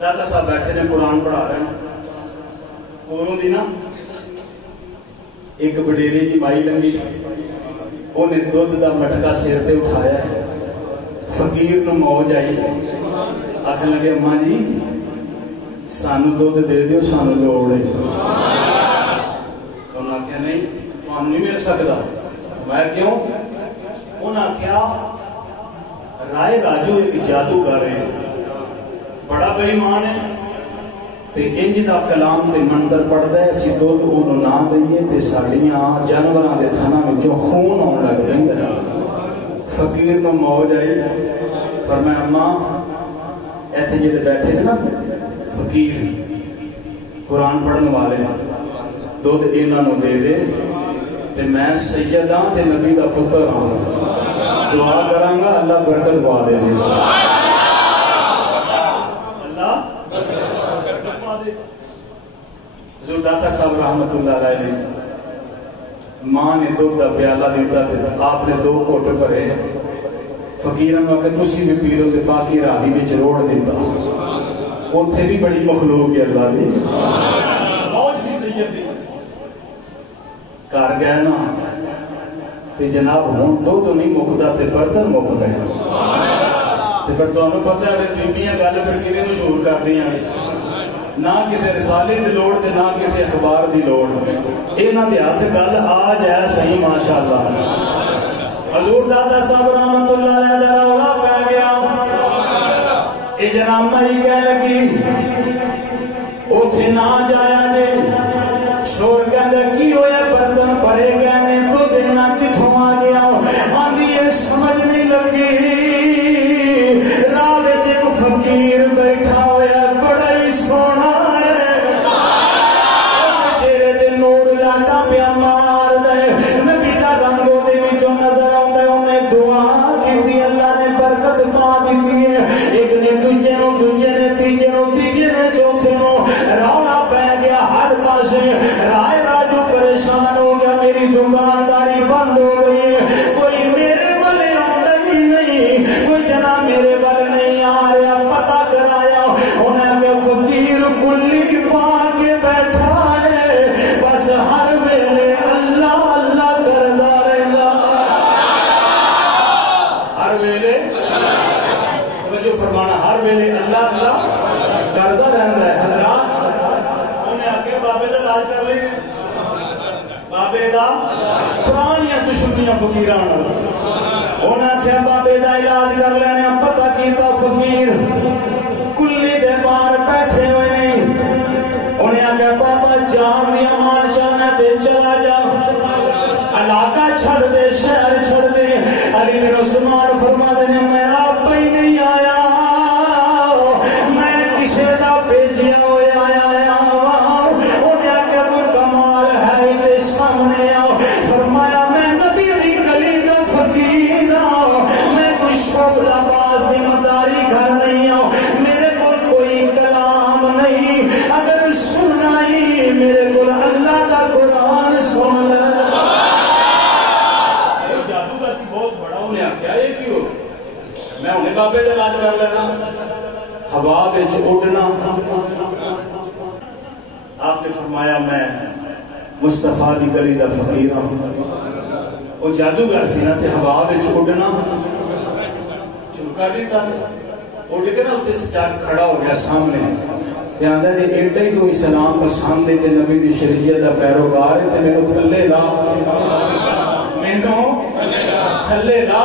داتا صاحب بیٹھے نے قرآن پڑھا رہے ہیں. کولوں دی نا ایک وڈیری جی مائی لنگی, انہیں دودھ دا مٹکا سر تے اٹھایا ہے. فقیر نو موج آئی, آخر لگے اماں جی سانو دودھ دے دیو, سانو لوڑ ہے. انہوں نے آخیا نہیں تمہیں نہیں مل سکتا. میں کیوں؟ انہوں نے آخیا رائے راجو ایک جادوگر ہے, بڑا بے ایمان ہے, تے انج دا کلام تے منتر پڑھدا ہے, اسی دودھ اونوں نہ دئیے تے ساڈیاں جانوراں دے تھناں وچوں خون آن لگ پیندا ہے. فقیر نو موج آئی, فرمایا اماں ایتھے جڑے بیٹھے نے نا فقیر قرآن پڑھن والے, دودھ انہاں نو دے دے تے میں سید ہاں تے نبی دا پتر ہاں, دعا کراں گا اللہ برکت پا دے گا. حضور داتا صاحب رحمت اللہ علیہ نے ماں نے دودھ دا پیالہ دیتا تھے, آپ نے 2 گھٹ بھرے, فقیراں نوں کہ تسی بھی پی لو تے باقی راہی وچ روڑ دیتا. اوتھے بھی بڑی مخلوق ہے اللہ دی, موج سی سید دی. گھر گئے نا تے جناب ہن دودھ نہیں مکدا تے برتن مک گئے. تے پھر تانوں پتہ ہے بیبیاں گل پھر کیویں مشہور کردیاں نے, نہ کسی رسالے دی لوڑ تے نہ کسی اخبار دی لوڑ, انہاں دے ہاتھ گل آ جائے صحیح ماشاءاللہ. حضور داتا صاحب رحمت اللہ علیہ دا رولا پہ گیا. اے جناب مائی کہہ لگی اوتھے نہ جایا جے. شور کہندا کی ہویا برتن بھرے گئے نے, دودھ نہ کتھوں آ گیا. آندی یہ سمجھ نہیں لگی راہ وچ ایک فقیر بیٹھا ہویا بڑا ہی سونا ہے, چہرے تے نور لاٹا پیا مار دے, نبی دا رنگ دے وچوں نظر آوندا, انہیں دعا کیتی اللہ نے برکت پا دتی ہے. ایک نے دوجے نو, دوجے نے تیجے نو, تیجے نے چوتھے نو, رولا پہ گیا ہر پاسے. رائے راجو پریشان ہو گیا, میری دکانداری بند ہو گئی, کوئی میرے والے آندا ہی نہیں, کوئی جناب میرے والے نہیں آ رہا. پتہ کرایا انہیں کہ فقیر کلی پا کے بیٹھا ہے, بس ہر ویلے اللہ اللہ کردا رہندا. ہر ویلے توجہ فرمانا, ہر ویلے اللہ اللہ کردا رہندا ہے. حضرات انہیں آگے بابے دا علاج کر لیں, بابے دا پرانیاں دشمنیاں فقیراں نال, انہیں آخیا بابے دا علاج کر لینے. پتہ کیتا فقیر کلی دے باہر بیٹھے ہوئے نہیں. انہیں آخیا بابا جان دیا مان چاہنا تے چلا جا, علاقہ چھڑ دے, شہر چھڑ دے. علی بن عثمان فرما دے میں آپ ہی نہیں آیا, میں کسے دا بھیجیا ہویا آیا. انہیں آخیا کوئی کمال ہے تے سامنے آؤ. فرمایا میں نبی دی گلی دا فقیر ہاں, میں کوئی شعبہ باز دی مداری گھر نہیں آؤ, میرے کو کوئی کلام نہیں, اگر سننا ہی میرے کو اللہ کا قرآن سن لے. جادوگر سی بہت بڑا, انہیں آخیا یہ کیوں, میں انہیں بابے دا علاج کر لینا. ہوا وچ اڑنا, آپ نے فرمایا میں مصطفیٰ دی گلی دا فقیر ہوں. وہ جادوگر سی نا تے ہوا وچ اڑنا چمکا دیتا, اڑ کے نا اتنے جا کھڑا ہو گیا سامنے. تے آندا جی ایڈا ہی تو اسلام پسند ہے تے نبی دی شریعت دا پیروکار ہے تے مینوں تھلے لا, مینوں تھلے لا.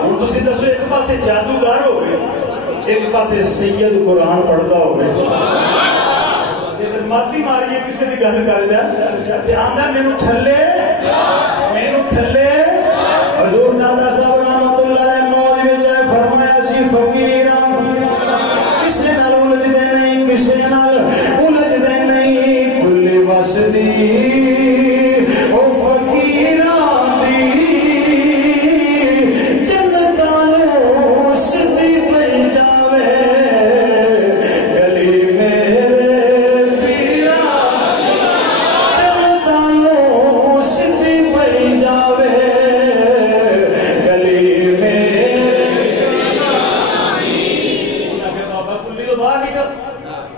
ہن تسی دسو ایک پاسے جادوگر ہوئے, ایک پاسے سید قرآن پڑھدا ہوئے, ماتی ماری کسی کی گل کر دیا آندا مینوں تھلے, مینوں تھلے. حضور داتا صاحب رحمت اللہ علیہ موج وچ فرمایا سی فقیر کسے نال الجھدے نہیں, کسے نال الجھدے نہیں, کلی وسدی او فقیراں دی جنتاں نوں سدی پئی جاوے. گلی میرے جنتاں نوں سدی پئی جاوے,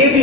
ਇਹਦੀ